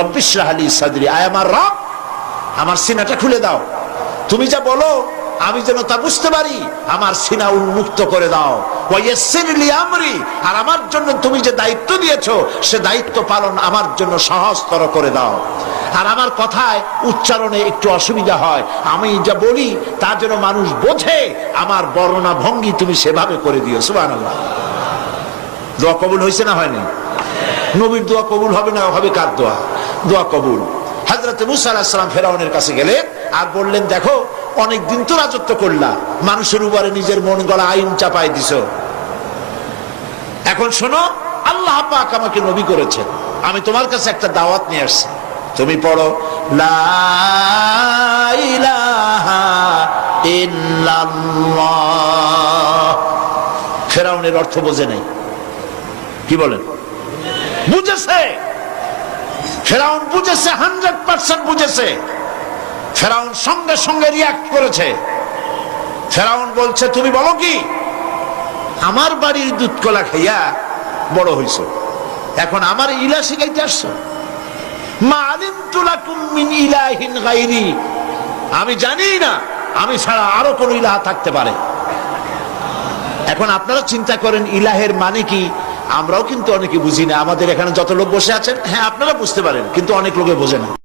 রব্বি ইশরাহ লি সাদরি, আয় আমার রব আমার সিনাটা খুলে দাও, তুমি যা বলো আমি যেন তা বুঝতে পারি, আমার সিনা উন্মুক্ত করে দাও। ওয়াইয়াসসির লি আমরি, আর আমার জন্য তুমি যে দায়িত্ব দিয়েছো সে দায়িত্ব পালন আমার জন্য সহজতর করে দাও। আর আমার কথায় উচ্চারণে একটু অসুবিধা হয়, আমি যা বলি তা যেন মানুষ বোঝে, আমার বর্ণনা ভঙ্গি তুমি সেভাবে করে দিও। সুবহানাল্লাহ। দোয়া কবুল হয়েছে না হয়নি? নবীর দোয়া কবুল হবে না হবে কার দোয়া? দোয়া কবুল। হযরত মুসা আলাইহিস সালাম ফেরাউনের কাছে গেলেন আর বললেন, দেখো অনেক দিন তো রাজত্ব করলা, মানুষের উপরে নিজের মন গড়া আইন চাপাই দিছো, এখন শোনো আল্লাহ পাক আমাকে নবী করেছেন, আমি তোমার কাছে একটা দাওয়াত নিয়ে আসছি, তুমি পড়ো লা ইলাহা ইল্লাল্লাহ। ফেরাউনের অর্থ বোঝে নাই, কি বলেন? বুঝেছে, ফেরাউন বুঝেছে, 100% বুঝেছে। ফেরাউন সঙ্গে সঙ্গে রিয়াক্ট করেছে। ফেরাউন বলছে, তুমি বলো কি, আমার বাড়ির দুধ কলা খাইয়া বড় হইছো, এখন আমার ইলাহ শিখাইতে আসছো? মা আলিমতু লাকুম মিন ইলাহিন গায়রি, আমি জানি না আমি ছাড়া আরো কোন ইলাহ থাকতে পারে। এখন আপনারা চিন্তা করেন ইলাহের মানে কি? আমরাও কিন্তু অনেকে বুঝি না। আমাদের এখানে যত লোক বসে আছেন, হ্যাঁ আপনারা বুঝতে পারেন, কিন্তু অনেক লোকে বোঝে না।